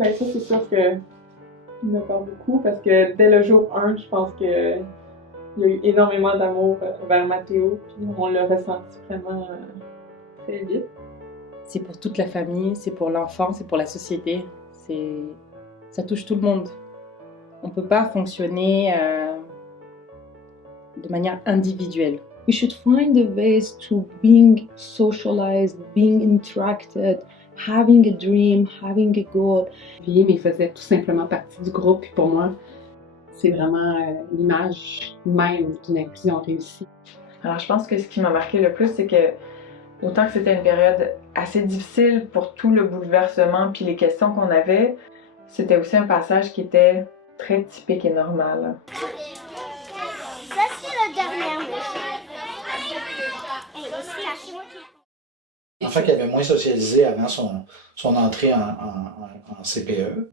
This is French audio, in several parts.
Ben ça, c'est sûr que il me parle beaucoup parce que dès le jour 1, je pense que il y a eu énormément d'amour vers Mathéo, puis on l'a ressenti vraiment très vite. C'est pour toute la famille, c'est pour l'enfant, c'est pour la société. Ça touche tout le monde. On ne peut pas fonctionner de manière individuelle. We should find the ways to being socialized, being interacted, having a dream, having a goal. Mais il faisait tout simplement partie du groupe. Puis pour moi, c'est vraiment l'image même d'une inclusion réussie. Alors je pense que ce qui m'a marqué le plus, c'est que autant que c'était une période assez difficile pour tout le bouleversement puis les questions qu'on avait, c'était aussi un passage qui était très typique et normal. Ça, c'est le dernier. L'enfant qui avait moins socialisé avant son entrée en CPE.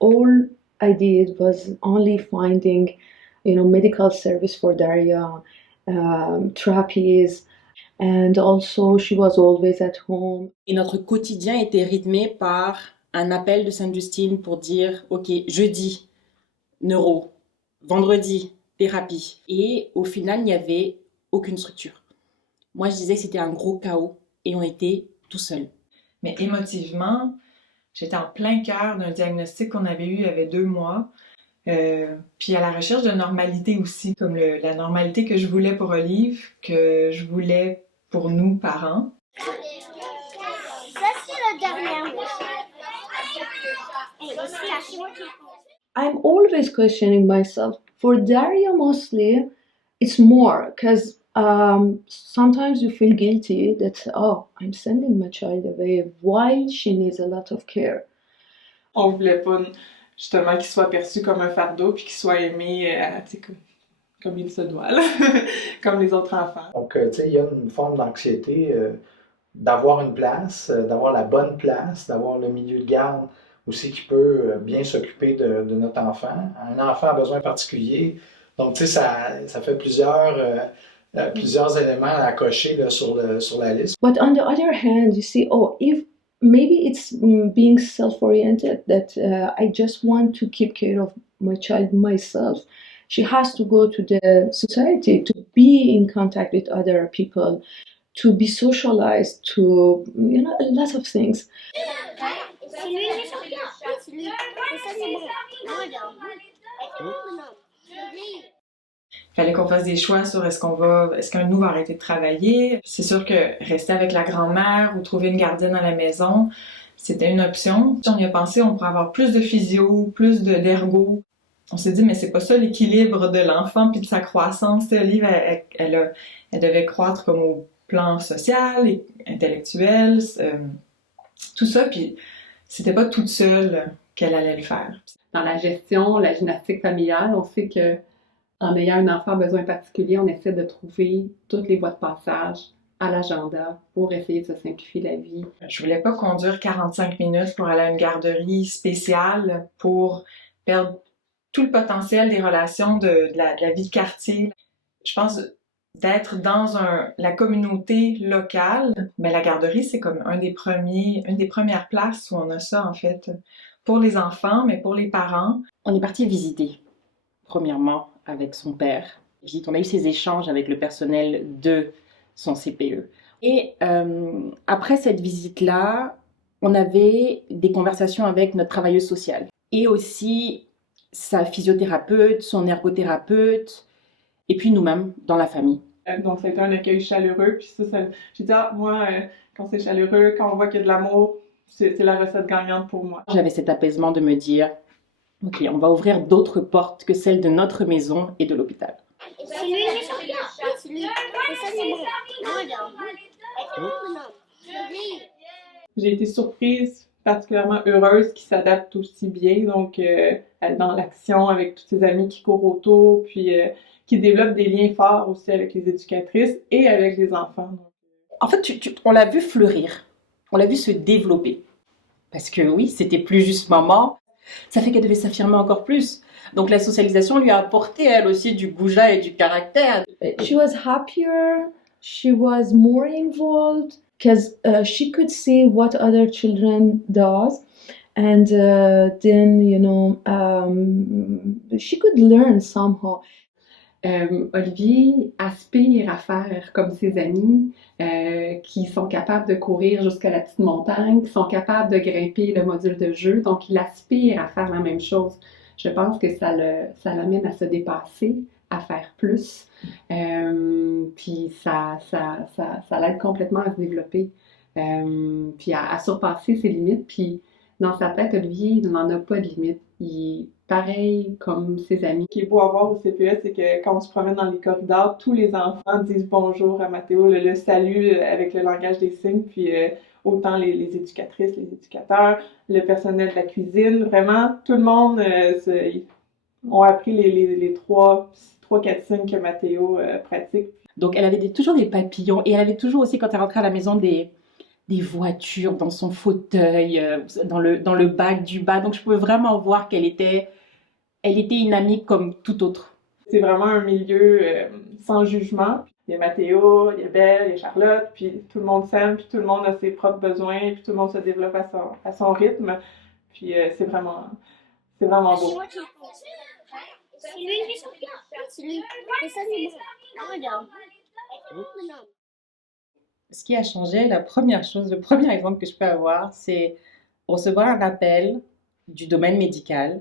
All I did was only finding, medical service for Daria, therapies, and also she was always at home. Et notre quotidien était rythmé par un appel de Sainte-Justine pour dire « Ok, jeudi, neuro, vendredi, thérapie ». Et au final, il n'y avait aucune structure. Moi, je disais que c'était un gros chaos et on était tout seuls. Mais émotivement, j'étais en plein cœur d'un diagnostic qu'on avait eu il y avait 2 mois. Puis à la recherche de normalité aussi, comme la normalité que je voulais pour Olive, que je voulais pour nous, parents. Ça, c'est le dernier. I'm always questioning myself. For Daria mostly, it's more because sometimes you feel guilty that, I'm sending my child away while she needs a lot of care. On voulait pas justement qu'il soit perçu comme un fardeau puis qu'il soit aimé comme il se doit, là. Comme les autres enfants. Donc, tu sais, il y a une forme d'anxiété d'avoir une place, d'avoir la bonne place, d'avoir le milieu de garde aussi qui peut bien s'occuper de notre enfant. Un enfant a besoin particulier. Donc, tu sais, ça fait plusieurs éléments à cocher là, sur la liste. But on the other hand, you see, if maybe it's being self-oriented, that I just want to keep care of my child myself. She has to go to the society to be in contact with other people, to be socialized, to, a lot of things. Il fallait qu'on fasse des choix sur est-ce qu'un de nous va arrêter de travailler. C'est sûr que rester avec la grand-mère ou trouver une gardienne à la maison, c'était une option. Si on y a pensé, on pourrait avoir plus de physio, plus d'ergo. On s'est dit, mais c'est pas ça l'équilibre de l'enfant puis de sa croissance. Olive, elle devait croître comme au plan social, et intellectuel, tout ça, puis c'était pas toute seule qu'elle allait le faire. Dans la gestion, la gymnastique familiale, on sait que en ayant un enfant à besoin particulier, on essaie de trouver toutes les voies de passage à l'agenda pour essayer de se simplifier la vie. Je voulais pas conduire 45 minutes pour aller à une garderie spéciale pour perdre tout le potentiel des relations de la vie de quartier. Je pense d'être dans la communauté locale, mais la garderie, c'est comme une des premières places où on a ça, en fait, pour les enfants, mais pour les parents. On est parti visiter, premièrement, avec son père. On a eu ces échanges avec le personnel de son CPE. Et après cette visite-là, on avait des conversations avec notre travailleuse sociale et aussi sa physiothérapeute, son ergothérapeute, et puis nous-mêmes dans la famille. Donc, ça a été un accueil chaleureux. Puis j'ai dit, moi, quand c'est chaleureux, quand on voit qu'il y a de l'amour, c'est la recette gagnante pour moi. J'avais cet apaisement de me dire, ok, on va ouvrir d'autres portes que celles de notre maison et de l'hôpital. C'est lui, c'est lui. Et ça, c'est bon. J'ai été surprise, particulièrement heureuse qu'il s'adapte aussi bien. Donc, dans l'action avec tous ses amis qui courent autour, puis qui développe des liens forts aussi avec les éducatrices et avec les enfants. En fait, on l'a vu fleurir, on l'a vu se développer. Parce que oui, c'était plus juste maman, ça fait qu'elle devait s'affirmer encore plus. Donc la socialisation lui a apporté, elle aussi, du goujat et du caractère. She was happier, she was more involved, because she could see what other children does. And then, she could learn somehow. Olivier aspire à faire comme ses amis qui sont capables de courir jusqu'à la petite montagne, qui sont capables de grimper le module de jeu. Donc, il aspire à faire la même chose. Je pense que ça l'amène à se dépasser, à faire plus. Puis ça l'aide complètement à se développer, puis à surpasser ses limites. Puis dans sa tête, Olivier, il n'en a pas de limites. Il est pareil comme ses amis. Ce qui est beau à voir au CPE, c'est que quand on se promène dans les corridors, tous les enfants disent bonjour à Mathéo, le salut avec le langage des signes, puis autant les éducatrices, les éducateurs, le personnel de la cuisine, vraiment, tout le monde ont appris les 3-4 signes que Mathéo pratique. Donc, elle avait toujours des papillons et elle avait toujours aussi, quand elle rentrait à la maison, des voitures dans son fauteuil, dans le bac du bas. Donc, je pouvais vraiment voir qu'elle était une amie comme tout autre. C'est vraiment un milieu sans jugement. Il y a Mathéo, il y a Belle, il y a Charlotte, puis tout le monde s'aime, puis tout le monde a ses propres besoins, puis tout le monde se développe à son rythme. Puis c'est vraiment beau. C'est lui, c'est lui. Et ça, c'est bon. Regarde. Ce qui a changé, le premier exemple que je peux avoir, c'est recevoir un appel du domaine médical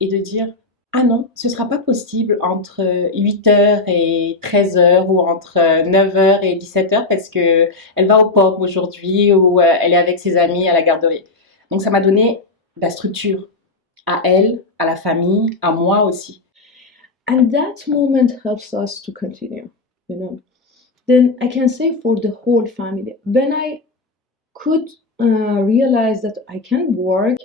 et de dire « Ah non, ce ne sera pas possible entre 8h et 13h ou entre 9h et 17h parce qu'elle va au pub aujourd'hui ou elle est avec ses amis à la garderie. » Donc ça m'a donné la structure à elle, à la famille, à moi aussi. And that moment helps us to continue, Then I can say for the whole family, when I could realize that I can work,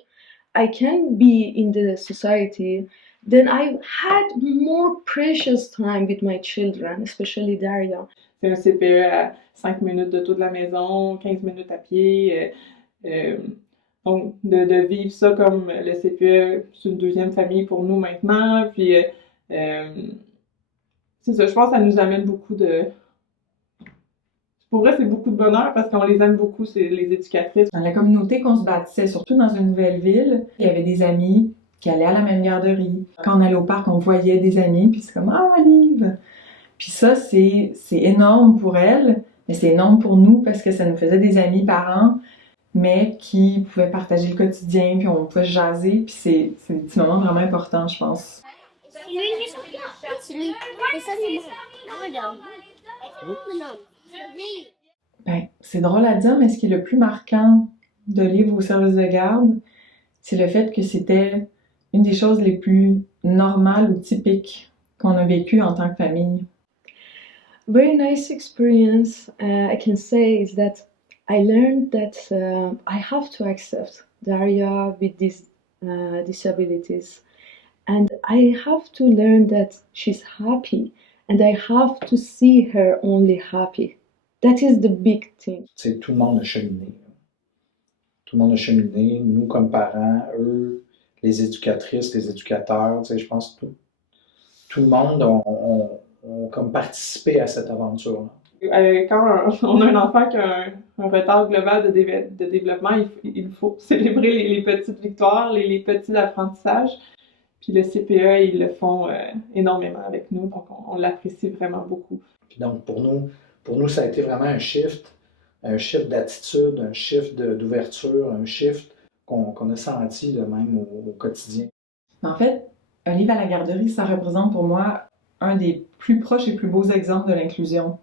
I can be in the society, then I had more precious time with my children, especially Daria. C'est un CPE à 5 minutes d'auto de la maison, 15 minutes à pied. Donc, de vivre ça comme le CPE, c'est une deuxième famille pour nous maintenant. Puis, c'est ça, je pense que ça nous amène beaucoup de... Pour vrai, c'est beaucoup de bonheur parce qu'on les aime beaucoup, c'est les éducatrices. Dans la communauté qu'on se bâtissait, surtout dans une nouvelle ville, il y avait des amis qui allaient à la même garderie. Quand on allait au parc, on voyait des amis, puis c'est comme « Ah, Liv! » Puis ça, c'est énorme pour elle, mais c'est énorme pour nous parce que ça nous faisait des amis parents, mais qui pouvaient partager le quotidien, puis on pouvait jaser, puis c'est des petits moments vraiment importants, je pense. C'est lui, c'est lui. Et ça, c'est bon. Regarde. Ben, c'est drôle à dire, mais ce qui est le plus marquant de Liv au service de garde, c'est le fait que c'était une des choses les plus normales ou typiques qu'on a vécues en tant que famille. Very nice experience I can say is that I learned that I have to accept Daria with these disabilities, and I have to learn that she's happy, and I have to see her only happy. That is the big thing. C'est tout le monde a cheminé. Tout le monde a cheminé, nous comme parents, eux, les éducatrices, les éducateurs, je pense que tout le monde ont comme participé à cette aventure-là. Quand on a un enfant qui a un retard global de développement, il faut célébrer les petites victoires, les petits apprentissages. Puis le CPE, ils le font énormément avec nous, donc on l'apprécie vraiment beaucoup. Puis donc pour nous, ça a été vraiment un shift d'attitude, un shift d'ouverture, un shift qu'on a senti de même au quotidien. En fait, un livre à la garderie, ça représente pour moi un des plus proches et plus beaux exemples de l'inclusion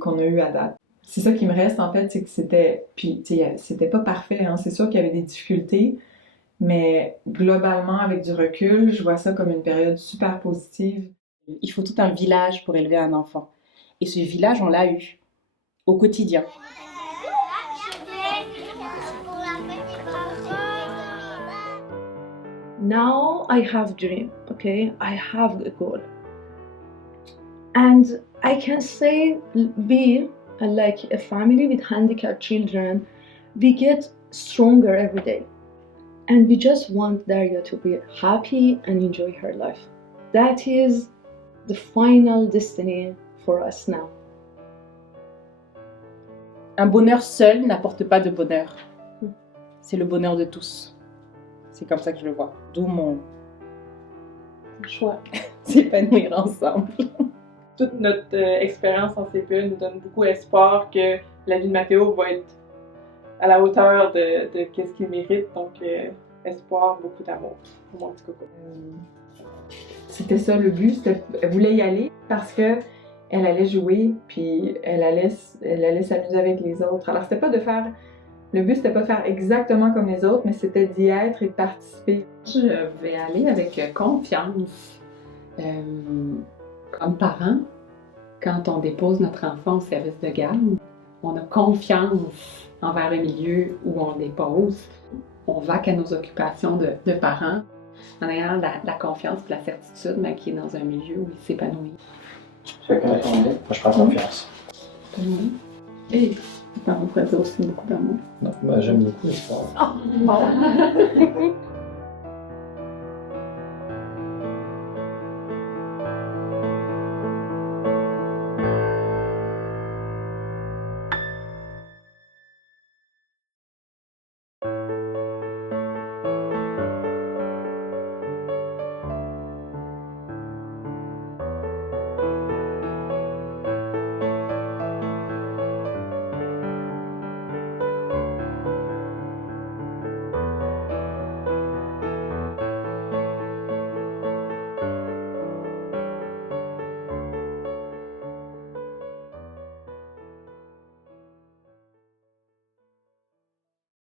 qu'on a eu à date. C'est ça qui me reste, en fait, c'est que c'était pas parfait, hein. C'est sûr qu'il y avait des difficultés, mais globalement, avec du recul, je vois ça comme une période super positive. Il faut tout un village pour élever un enfant. Et ce village, on l'a eu au quotidien. Now I have dream, okay? I have a goal. And I can say we, like a family with handicapped children, we get stronger every day. And we just want Daria to be happy and enjoy her life. That is the final destiny for us now. Un bonheur seul n'apporte pas de bonheur. C'est le bonheur de tous. C'est comme ça que je le vois. D'où mon Choix. s'épanouir ensemble. Toute notre expérience en CPE nous donne beaucoup espoir que la vie de Mathéo va être à la hauteur de qu'est-ce qu'il mérite. Donc, espoir, beaucoup d'amour pour mon petit coco. C'était ça le but, elle voulait y aller parce que elle allait jouer, puis elle allait s'amuser avec les autres. Alors le but c'était pas de faire exactement comme les autres, mais c'était d'y être et de participer. Je vais aller avec confiance. Comme parents, quand on dépose notre enfant au service de garde, on a confiance envers le milieu où on le dépose. On vaque à nos occupations de parents en ayant la confiance et la certitude qu'il est dans un milieu où il s'épanouit. Moi, je prends confiance. Et on pourrait dire aussi beaucoup d'amour. Non, j'aime beaucoup l'espoir. Oh, bon.